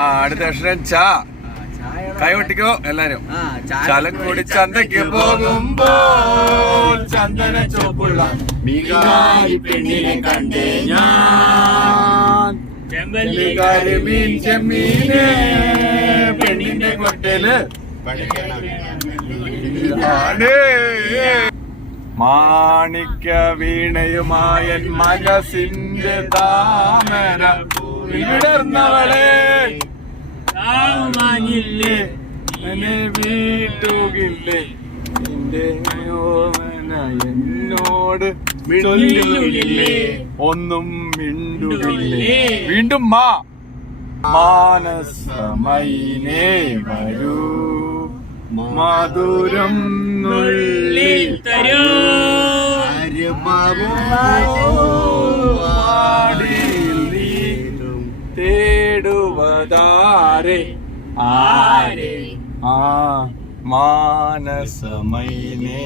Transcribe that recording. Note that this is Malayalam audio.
അടുത്ത അക്ഷരം ച. കൈ ഒട്ടിക്കോ എല്ലാരും. ചാലക്കുടി ചന്തയ്ക്ക് പോകുമ്പോൾ ചന്ദന ചോപ്പുള്ള മീനായി പെണ്ണിനെ കണ്ടേ ഞാൻ. മീൻ ചെമ്മീന് പെണ്ണിന്റെ കൊട്ടല് മാണിക്യ വീണയുമായൻ മനസ്സിന്റെ താമര വിടർന്നവളെ താങ്ങില്ലേ എന്നെ വീട്ടുകില്ലേ നിന്റെ ഓമന എന്നോട് ചൊല്ലുകില്ലേ ഒന്നും മിണ്ടുകില്ലേ. വീണ്ടും മാനസമൈനേ വരൂ മധുരം നുള്ളി തരൂ തേടുവതാരെ ആരെ മാനസമൈനേ.